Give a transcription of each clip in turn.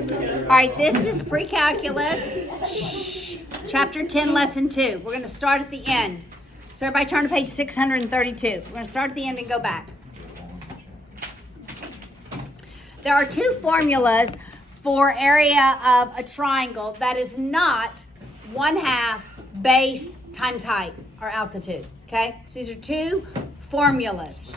All right, this is Precalculus, Chapter 10, Lesson 2. We're going to start at the end. So everybody turn to page 632. We're going to start at the end and go back. There are two formulas for area of a triangle that is not 1/2 base times height or altitude. Okay? So these are two formulas.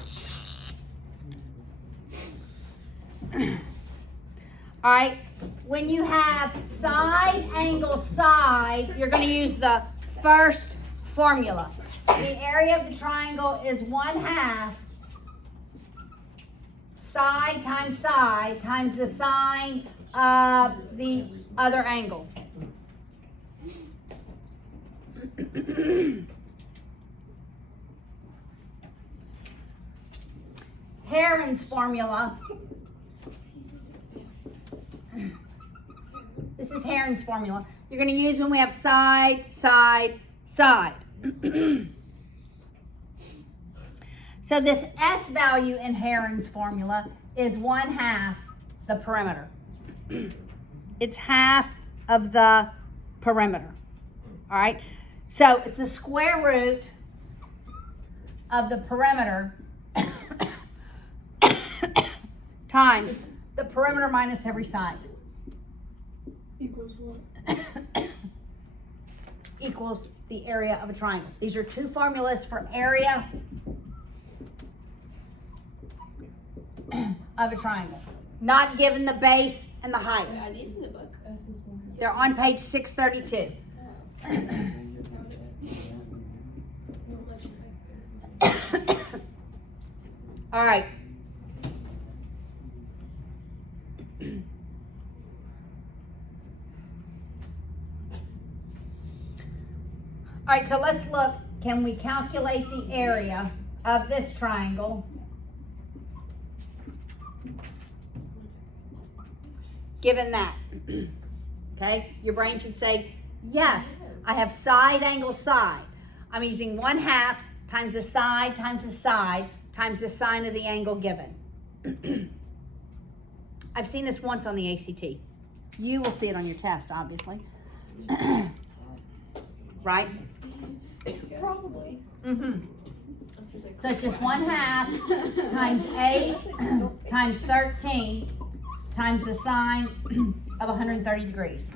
All right, when you have side angle side, you're going to use the first formula. The area of the triangle is 1/2 side times the sine of the other angle. Heron's formula. This is Heron's formula. You're going to use when we have side, side, side. So this S value in Heron's formula is 1/2 the perimeter. It's half of the perimeter. All right. So it's the square root of the perimeter times the perimeter minus every side. Equals what? Equals the area of a triangle. These are two formulas for area of a triangle. Not given the base and the height. Are these in the book? They're on page 632. All right. All right, so let's look. Can we calculate the area of this triangle given that? Okay, your brain should say, yes, I have side angle side. I'm using 1/2 times the side times the side times the sine of the angle given. I've seen this once on the ACT. You will see it on your test, obviously. Right? Probably. Mm-hmm. So it's just 1/2 times 8 times 13 times the sine of 130 degrees.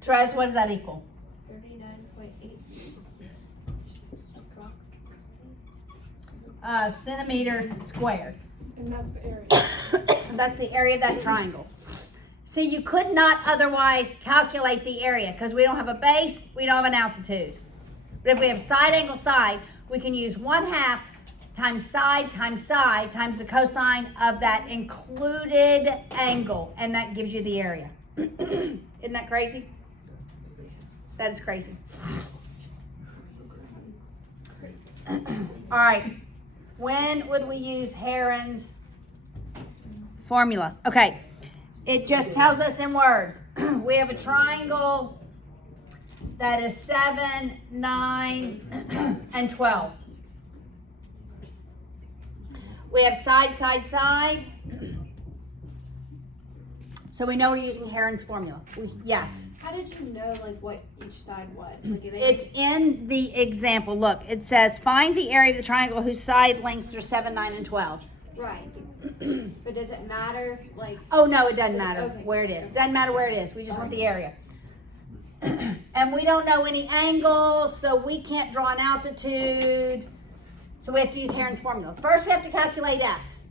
Trez, what does that equal? 39.8. Centimeters squared. And that's the area. That's the area of that triangle. So you could not otherwise calculate the area because we don't have a base, we don't have an altitude. But if we have side angle side, we can use 1/2 times side times the cosine of that included angle, and that gives you the area. Isn't that crazy? That is crazy. All right. When would we use Heron's formula? Okay. It just tells us in words. We have a triangle that is 7, 9, and 12. We have side, side, side. So we know we're using Heron's formula. Yes. How did you know like what each side was? Like, It's in the example. Look, it says find the area of the triangle whose side lengths are 7, 9, and 12. right. But does it matter? Like, Oh, no, it doesn't matter Okay. where it is. Doesn't matter where it is. We just want the area. And we don't know any angles, so we can't draw an altitude. So we have to use Heron's formula. First, we have to calculate S.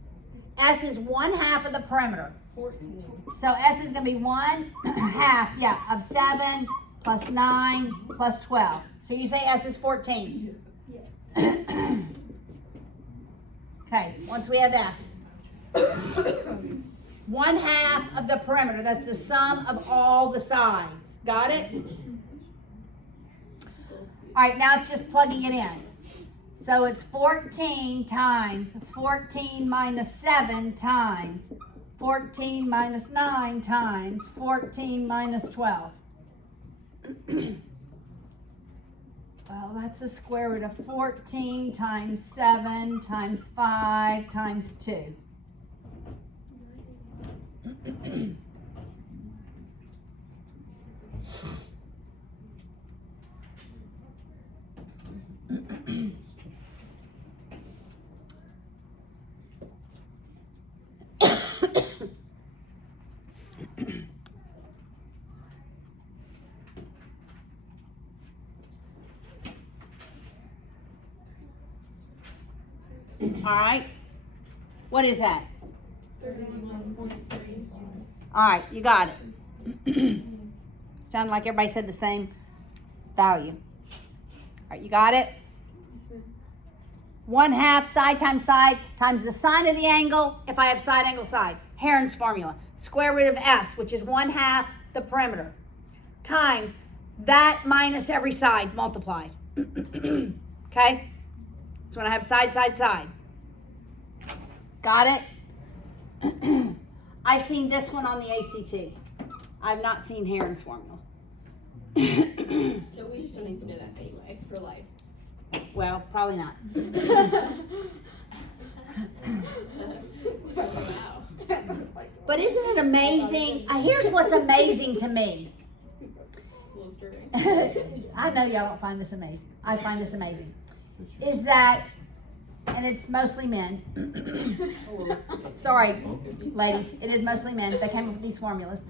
S is 1/2 of the perimeter. 14. So S is going to be 1/2, of 7 plus 9 plus 12. So you say S is 14. Yeah. Okay, once we have S. 1/2 of the perimeter. That's the sum of all the sides. Got it? All right, now it's just plugging it in. So it's 14 times 14 minus 7 times 14 minus 9 times 14 minus 12. Well, that's the square root of 14 times 7 times 5 times 2. All right. What is that? 31.3. All right, you got it. Sound like everybody said the same value. All right, you got it? 1/2 side times the sine of the angle if I have side angle side. Heron's formula. Square root of s, which is 1/2 the perimeter, times that minus every side multiplied. Okay? So when I have side. Got it? I've seen this one on the ACT. I've not seen Heron's formula. So we just don't need to do that anyway for life. Well, probably not. Wow. But isn't it amazing? Here's what's amazing to me. It's a little stirring. I know y'all don't find this amazing. I find this amazing. Is that, and it's mostly men. Sorry, ladies, it is mostly men that came up with these formulas.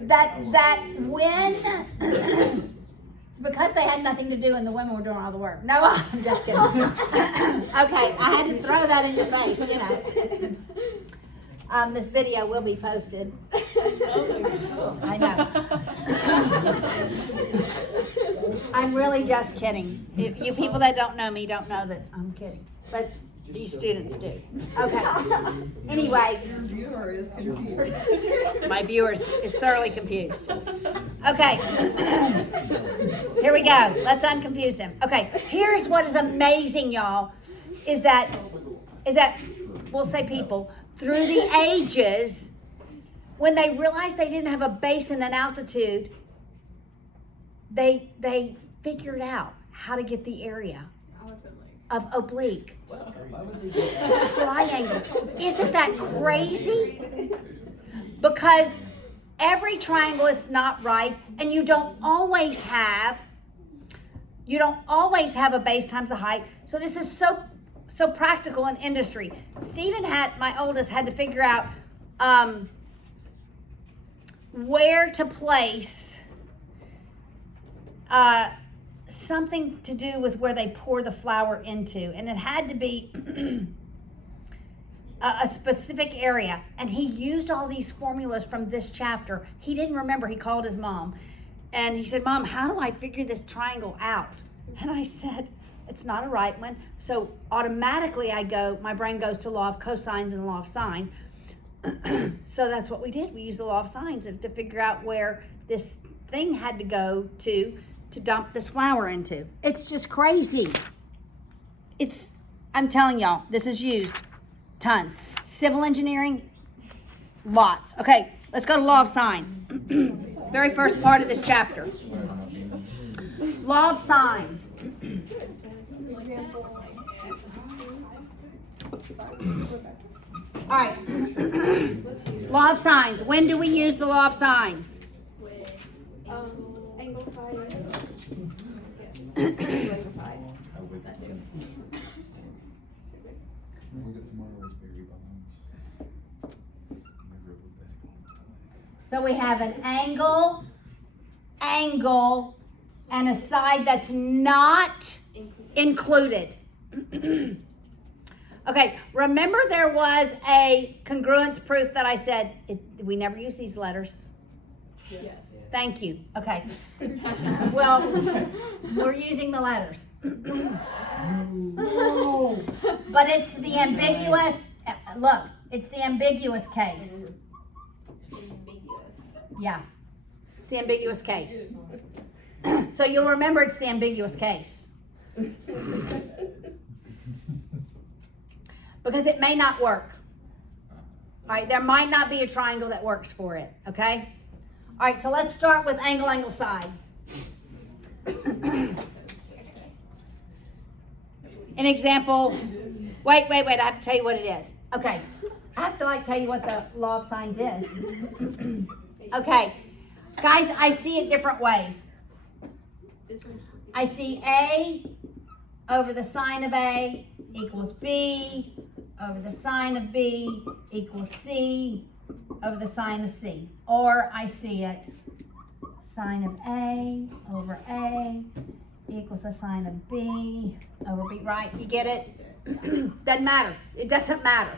That when it's because they had nothing to do and the women were doing all the work. No, I'm just kidding. Okay, I had to throw that in your face, you know. This video will be posted. I know. I'm really just kidding. If you people that don't know me don't know that I'm kidding, but these students do. Okay. Anyway, my viewer is thoroughly confused. Okay. Here we go. Let's unconfuse them. Okay. Here's what is amazing, y'all, is that we'll say people through the ages, when they realized they didn't have a base and an altitude, they figured out how to get the area of oblique triangle. Isn't that crazy? Because every triangle is not right, and you don't always have a base times a height. So this is so practical in industry. Stephen my oldest, had to figure out where to place something to do with where they pour the flour into, and it had to be a specific area, and he used all these formulas from this chapter. He didn't remember. He called his mom and he said, "Mom, how do I figure this triangle out?" And I said, "It's not a right one." So automatically my brain goes to law of cosines and law of sines. So that's what we did. We used the law of sines to figure out where this thing had to go to dump this flour into. It's just crazy. I'm telling y'all, this is used tons. Civil engineering, lots. Okay, let's go to law of sines. Very first part of this chapter. Law of sines. All right. Law of sines. When do we use the law of sines? Angle side. Angle side. That too. So we have an angle, and a side that's not included. Okay, remember there was a congruence proof that I said we never use these letters. Yes. Thank you. Okay. Well, we're using the letters. But it's the ambiguous, look, it's the ambiguous case. Yeah, it's the ambiguous case. So you'll remember it's the ambiguous case. Because it may not work. All right, there might not be a triangle that works for it, okay? All right, so let's start with angle, angle, side. An example, wait, I have to tell you what it is. Okay, I have to tell you what the law of sines is. Okay, guys, I see it different ways. I see A over the sine of A equals B over the sine of B equals C over the sine of C. Or I see it sine of A over A equals the sine of B over B, right? You get it? Doesn't matter. It doesn't matter.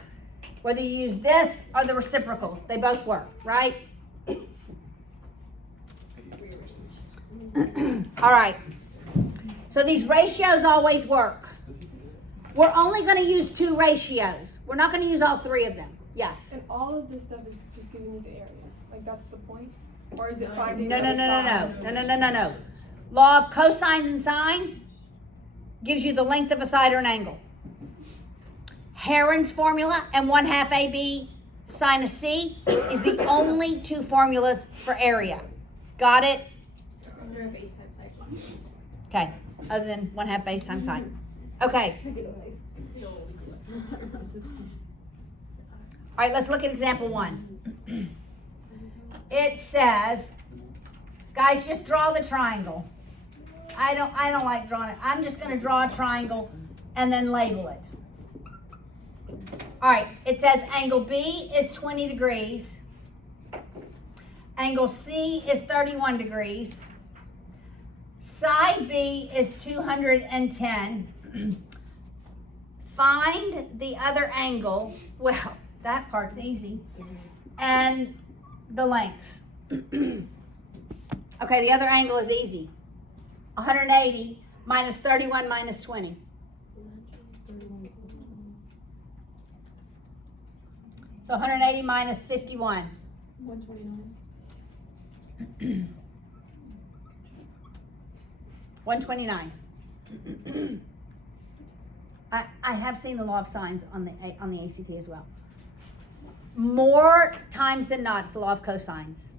Whether you use this or the reciprocal, they both work, right? All right. So these ratios always work. We're only going to use 2 ratios. We're not going to use all 3 of them. Yes? And all of this stuff is just giving you the area. Like, that's the point? Or is it finding No. the No. Law of cosines and sines gives you the length of a side or an angle. Heron's formula and 1/2 AB sine of C is the only 2 formulas for area. Got it? Is there a base times side? Okay. Other than 1/2 base times side. Okay. All right, let's look at example 1. It says, guys, just draw the triangle. I don't like drawing it. I'm just going to draw a triangle and then label it. All right, it says angle B is 20 degrees. Angle C is 31 degrees. Side B is 210. Find the other angle. Well, that part's easy. And the lengths. Okay, the other angle is easy. 180 minus 31 minus 20. So 180 minus 51. 129. 129. I have seen the law of sines on the ACT as well. More times than not, it's the law of cosines.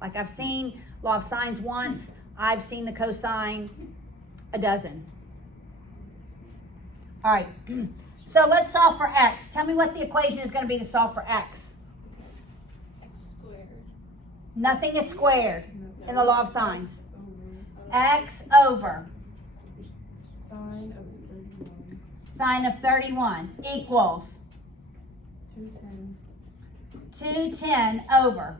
Like I've seen law of sines once, I've seen the cosine a dozen. All right, so let's solve for x. Tell me what the equation is going to be to solve for x. X squared. Nothing is squared in the law of sines. X over sine of 31 equals 210 over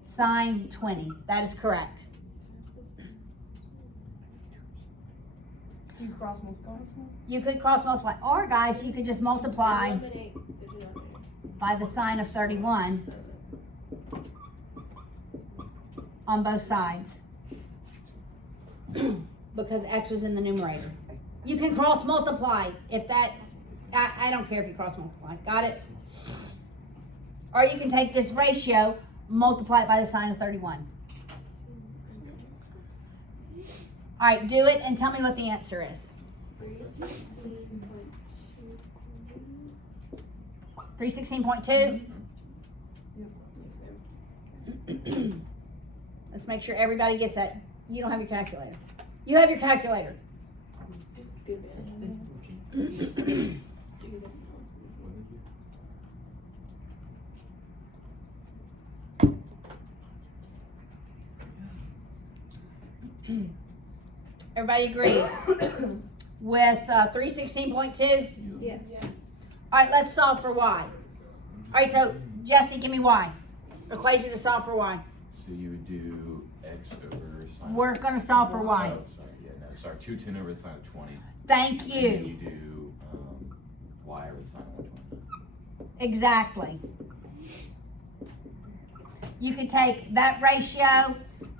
sine 20. That is correct. Do you cross multiply? You could cross multiply, or guys, you could just multiply Eliminate the denominator. by the sine of 31 on both sides because x was in the numerator. You can cross multiply if that, I don't care if you cross multiply. Got it? Or you can take this ratio, multiply it by the sine of 31. All right, do it and tell me what the answer is. 316.2? Let's make sure everybody gets that. You don't have your calculator. You have your calculator. Good man. Everybody agrees with 316.2? Yes. All right, let's solve for y. All right, so Jesse, give me y. Equation to solve for y. So you would do x over sine. We're going to solve for y. Oh, sorry. Yeah, no, sorry. 210 over the sine of 20. Thank And then you. you do y over the sine of 120. Exactly. You could take that ratio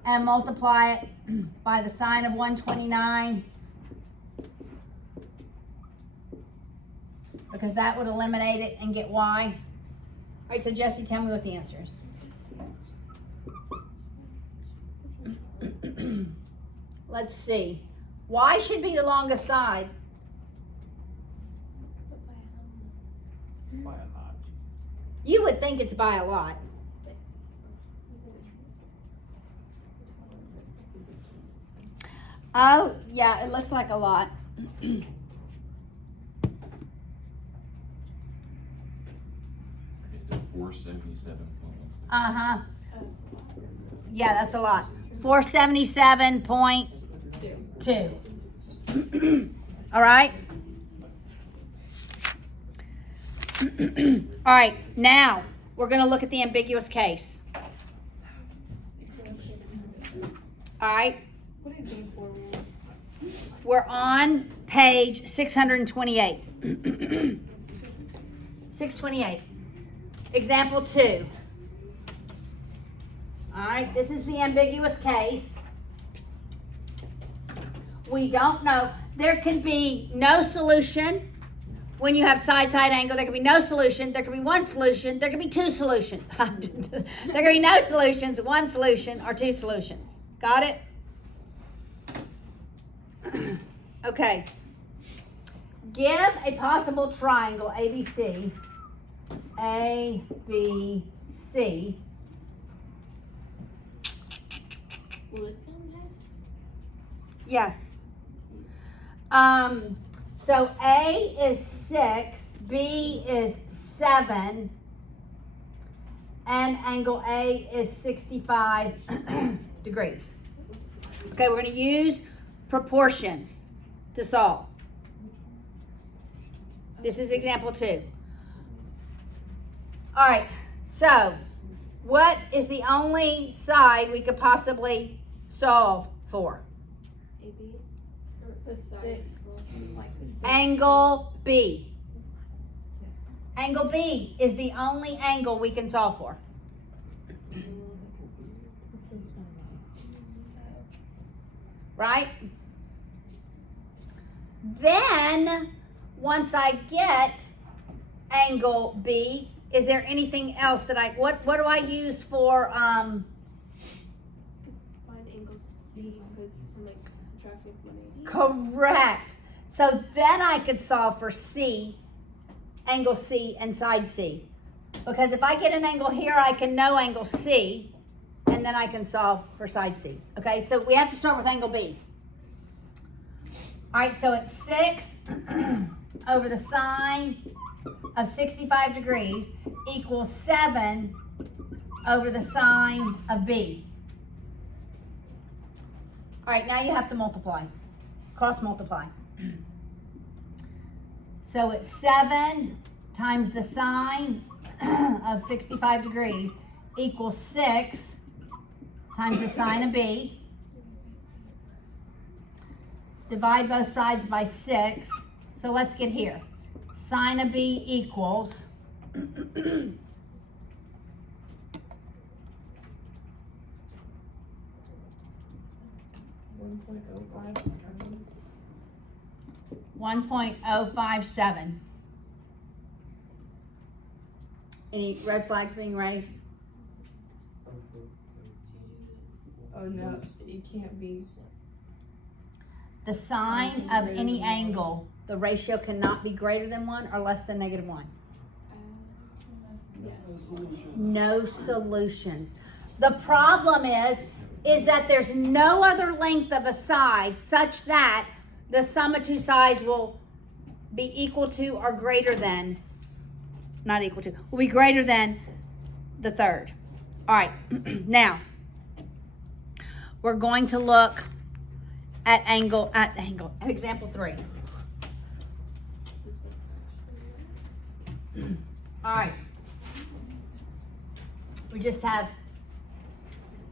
and multiply it by the sine of 129 because that would eliminate it and get y. All right, so Jesse, tell me what the answer is. Let's see. Y should be the longest side. You would think it's by a lot. Oh, yeah, it looks like a lot. Okay, so 477 Uh-huh. That's a lot. Yeah, that's a lot. 477.2. All right? All right, now we're going to look at the ambiguous case. All right? What example are we on? We're on page 628. 628. Example 2. All right, this is the ambiguous case. We don't know. There can be no solution when you have side-side angle. There can be no solution. There can be one solution. There can be two solutions. There can be no solutions, one solution, or two solutions. Got it? Okay. Give a possible triangle ABC. ABC. Will this one next? Yes. So A is 6, B is 7, and angle A is 65 degrees. Okay, we're going to use proportions to solve. This is example 2. All right, so what is the only side we could possibly solve for? AB? The six. Angle B. Angle B is the only angle we can solve for. Right? Then, once I get angle B, is there anything else that what do I use for, Find angle C because I'm like subtracting from 180. correct. So then I could solve for C, angle C, and side C. Because if I get an angle here, I can know angle C, and then I can solve for side C. Okay, so we have to start with angle B. All right, so it's 6 over the sine of 65 degrees equals 7 over the sine of B. All right, now you have to multiply, cross multiply. So it's 7 times the sine of 65 degrees equals 6 times the sine of B. Divide both sides by 6. So let's get here. Sine of B equals 1.057. Any red flags being raised? Oh no, it can't be. The sine of any angle, the ratio cannot be greater than 1 or less than -1. Yes. No solutions. The problem is that there's no other length of a side such that the sum of two sides will be equal to or greater than, not equal to, will be greater than the third. All right, now we're going to look at example 3. This one. All right. We just have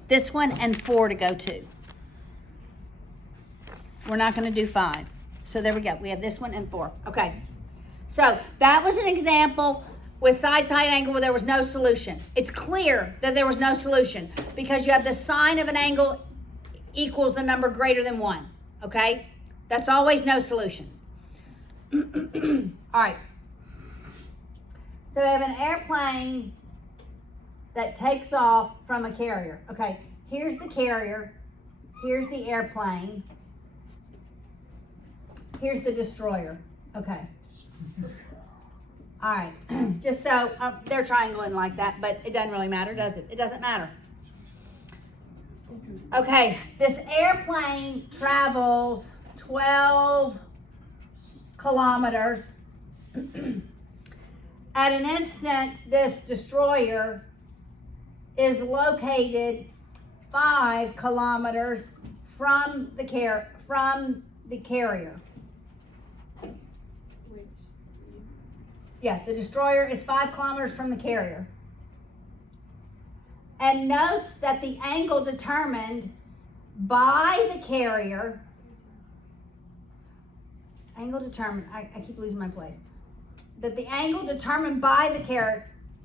this one and 4 to go to. We're not going to do 5. So there we go. We have this one and 4. Okay. So that was an example with side-side angle where there was no solution. It's clear that there was no solution because you have the sine of an angle equals a number greater than 1. Okay? That's always no solution. All right. So we have an airplane that takes off from a carrier. Okay, here's the carrier. Here's the airplane. Here's the destroyer. Okay. All right. Just so they're triangling like that, but it doesn't really matter, does it? It doesn't matter. Okay, this airplane travels 12 kilometers. At an instant, this destroyer is located 5 kilometers from the carrier. Which, Yeah, the destroyer is 5 kilometers from the carrier. And notes that the angle determined by the carrier, I keep losing my place. That the angle determined by the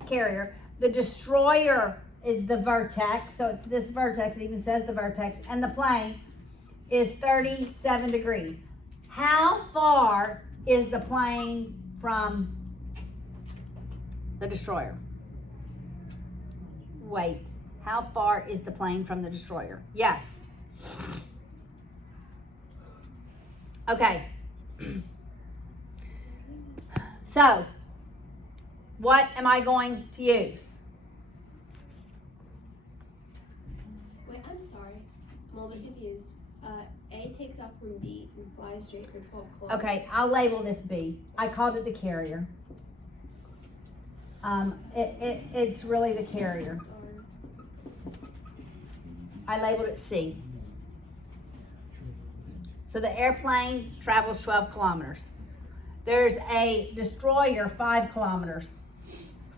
carrier, the destroyer is the vertex, so it's this vertex, it even says the vertex, and the plane is 37 degrees. How far is the plane from the destroyer? Wait, how far is the plane from the destroyer? Yes. Okay. So, what am I going to use? wait, I'm sorry. I'm a little bit confused. A takes off from B and flies straight for 12 kilometers. Okay, I'll label this B. I called it the carrier. It's really the carrier. I labeled it C. So the airplane travels 12 kilometers. There's a destroyer 5 kilometers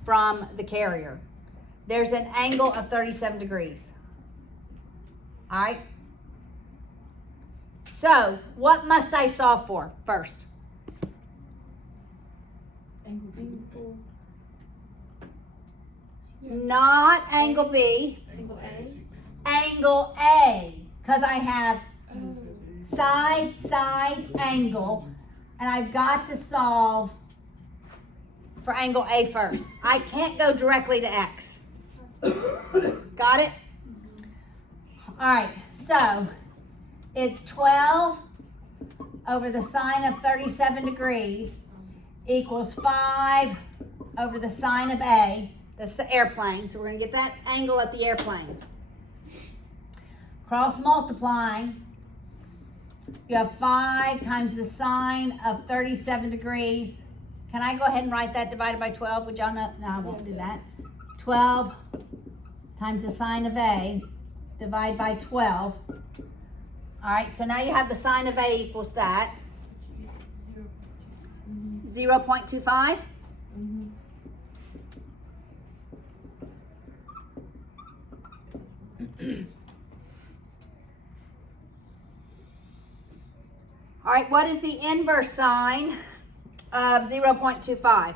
from the carrier. There's an angle of 37 degrees. All right? So, what must I solve for first? Not angle B, Angle A? angle A, because I have Oh. side angle, and I've got to solve for angle A first. I can't go directly to X. Got it? All right, so it's 12 over the sine of 37 degrees equals 5 over the sine of A. That's the airplane, so we're going to get that angle at the airplane. Cross multiplying, you have 5 times the sine of 37 degrees. Can I go ahead and write that divided by 12? Would y'all know? No, I won't do that. 12 times the sine of A, divide by 12. All right, so now you have the sine of A equals that. 0.25? All right, what is the inverse sine of 0.25?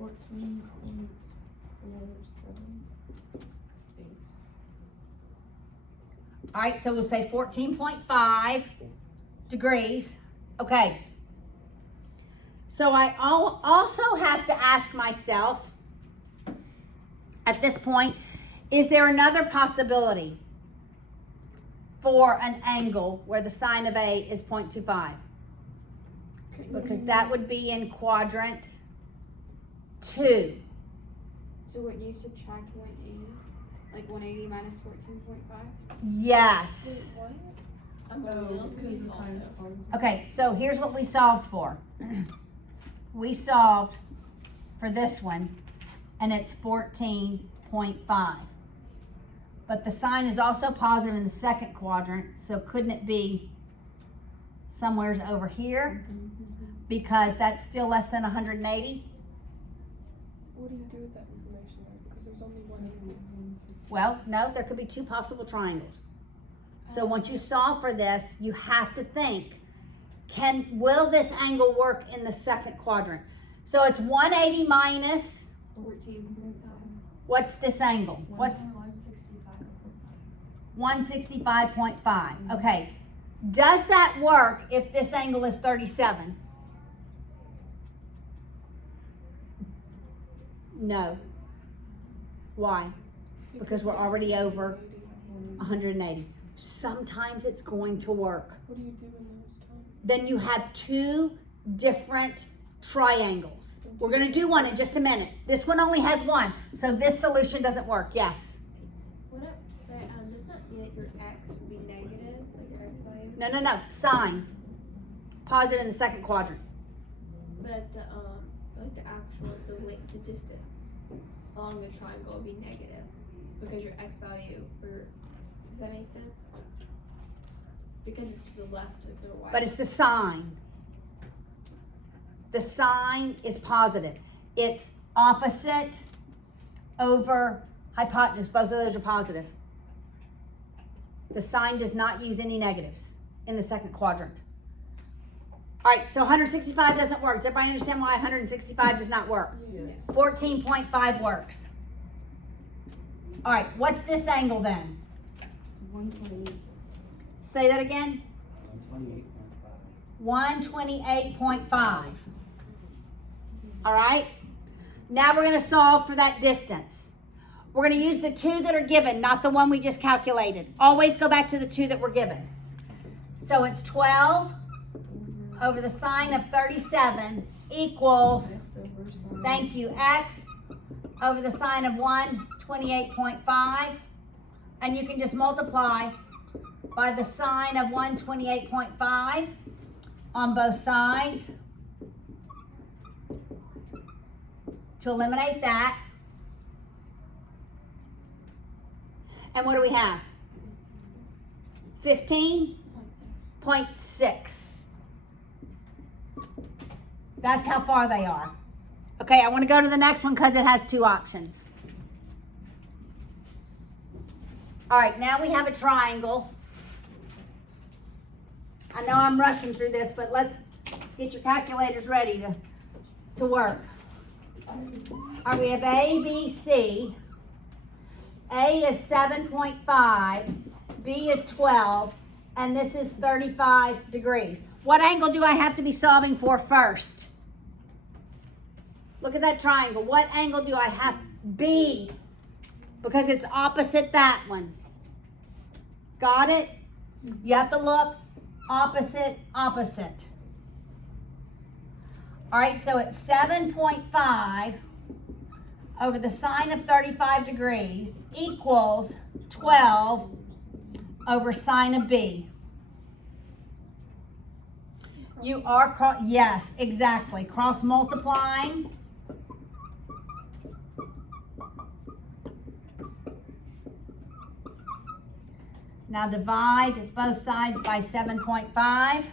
14.47. All right, so we'll say 14.5 degrees. Okay. So I also have to ask myself at this point, is there another possibility for an angle where the sine of A is 0.25? Because that would be in quadrant 2. So what, you subtract 180? Like 180 minus 14.5? Yes. I'm a little confused also. Okay, so here's what we solved for. We solved for this one, and it's 14.5. But the sign is also positive in the second quadrant, so couldn't it be somewheres over here? Because that's still less than 180? What do you do with that information there? Because there's only one. Well, no, there could be 2 possible triangles. So once you solve for this, you have to think, will this angle work in the second quadrant? So it's 180 minus, 14.5. what's this angle? What's 165.5. Okay. Does that work if this angle is 37? No. Why? Because we're already over 180. Sometimes it's going to work. What do you do in those times? Then you have 2 different triangles. We're going to do one in just a minute. This one only has one, so this solution doesn't work. Yes. No, sign. Positive in the second quadrant. But the like the actual the distance along the triangle would be negative because your x value does that make sense? Because it's to the left of the y. But it's the sign. The sign is positive. It's opposite over hypotenuse. Both of those are positive. The sign does not use any negatives in the second quadrant. All right, so 165 doesn't work. Does everybody understand why 165 does not work? Yes. 14.5 works. All right, what's this angle then? 128. Say that again. 128.5. 128.5. All right, now we're going to solve for that distance. We're going to use the two that are given, not the one we just calculated. Always go back to the two that were given. So it's 12 over the sine of 37 equals, thank you, x over the sine of 128.5. And you can just multiply by the sine of 128.5 on both sides to eliminate that. And what do we have? 15.6. That's how far they are. Okay, I want to go to the next one because it has two options. All right, now we have a triangle. I know I'm rushing through this, but let's get your calculators ready to work. All right, we have A, B, C. A is 7.5, B is 12, and this is 35 degrees. What angle do I have to be solving for first? Look at that triangle. What angle do I have? B, because it's opposite that one. Got it? You have to look opposite, opposite. All right, so it's 7.5 over the sine of 35 degrees equals 12 over sine of B. You are, yes, exactly. Cross multiplying. Now divide both sides by 7.5.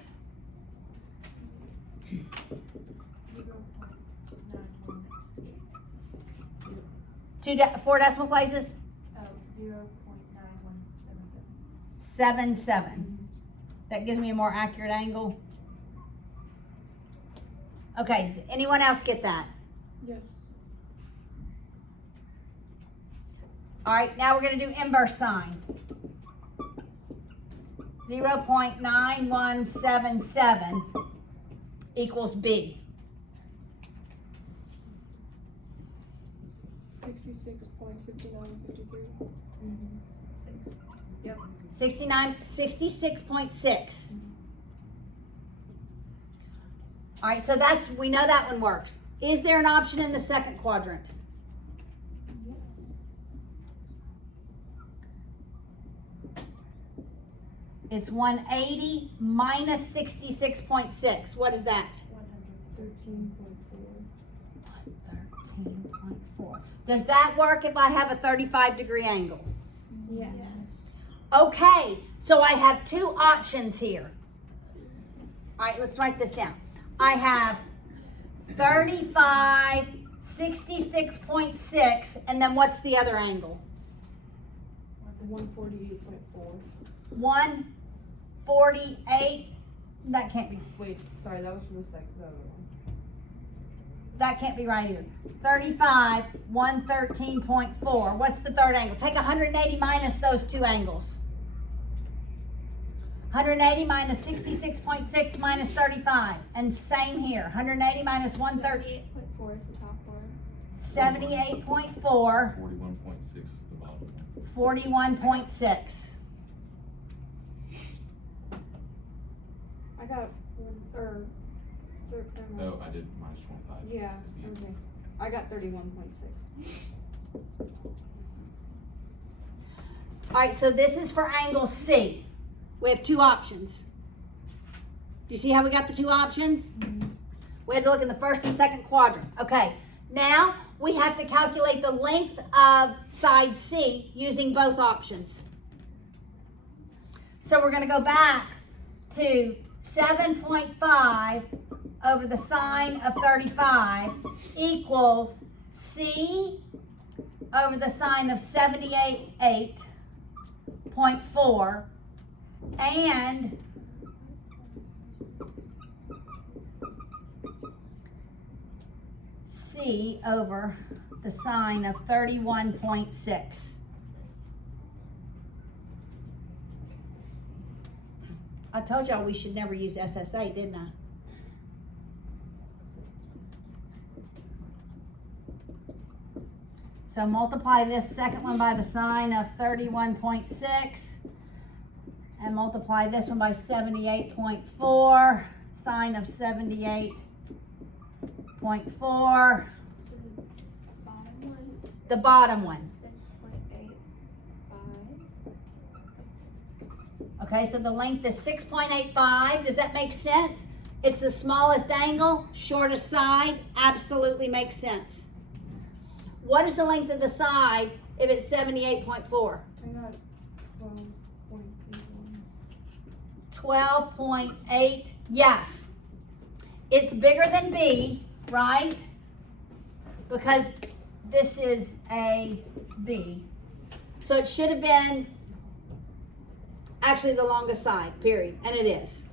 4 decimal places? 0.9177. 7. That gives me a more accurate angle. Okay, does anyone else get that? Yes. All right, now we're going to do inverse sine. 0.9177 equals B. 66.5953. 66.6. All right, so we know that one works. Is there an option in the second quadrant? Yes. It's 180 minus 66.6. What is that? 113.4. 113.4. Does that work if I have a 35-degree angle? Yes. Okay, so I have two options here. All right, let's write this down. I have 35, 66.6, and then what's the other angle? 148.4. 148. That can't be. Wait, sorry, that was for the other one. That can't be right either. 35, 113.4. What's the third angle? Take 180 minus those two angles. 180 minus 66.6 minus 35. And same here. 180 minus 113. 78.4 is the top one. 78.4. 41.6 is the bottom one. 41.6. I got No, I did minus 25. yeah, okay. I got 31.6. All right, so this is for angle C. We have two options. you see how we got the two options? We had to look in the first and second quadrant. Okay, now we have to calculate the length of side C using both options. So we're going to go back to 7.5 over the sine of 35 equals C over the sine of 78.4 and C over the sine of 31.6. I told y'all we should never use SSA, didn't I? So multiply this second one by the sine of 31.6 and multiply this one by 78.4, sine of 78.4. So the bottom one is The bottom one. 6.85. Okay, so the length is 6.85. Does that make sense? It's the smallest angle, shortest side. Absolutely makes sense. What is the length of the side if it's 78.4? I got 12.81. 12.8. Yes. It's bigger than B, right? Because this is a B. So it should have been actually the longest side, period. And it is.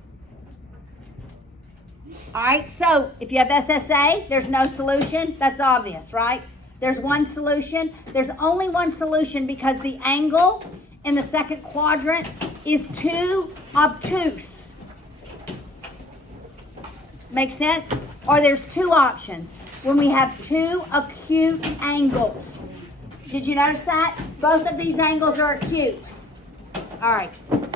All right, so if you have SSA, there's no solution. That's obvious, right? There's one solution. There's only one solution because the angle in the second quadrant is too obtuse. Make sense? Or there's two options when we have two acute angles. Did you notice that? Both of these angles are acute. All right.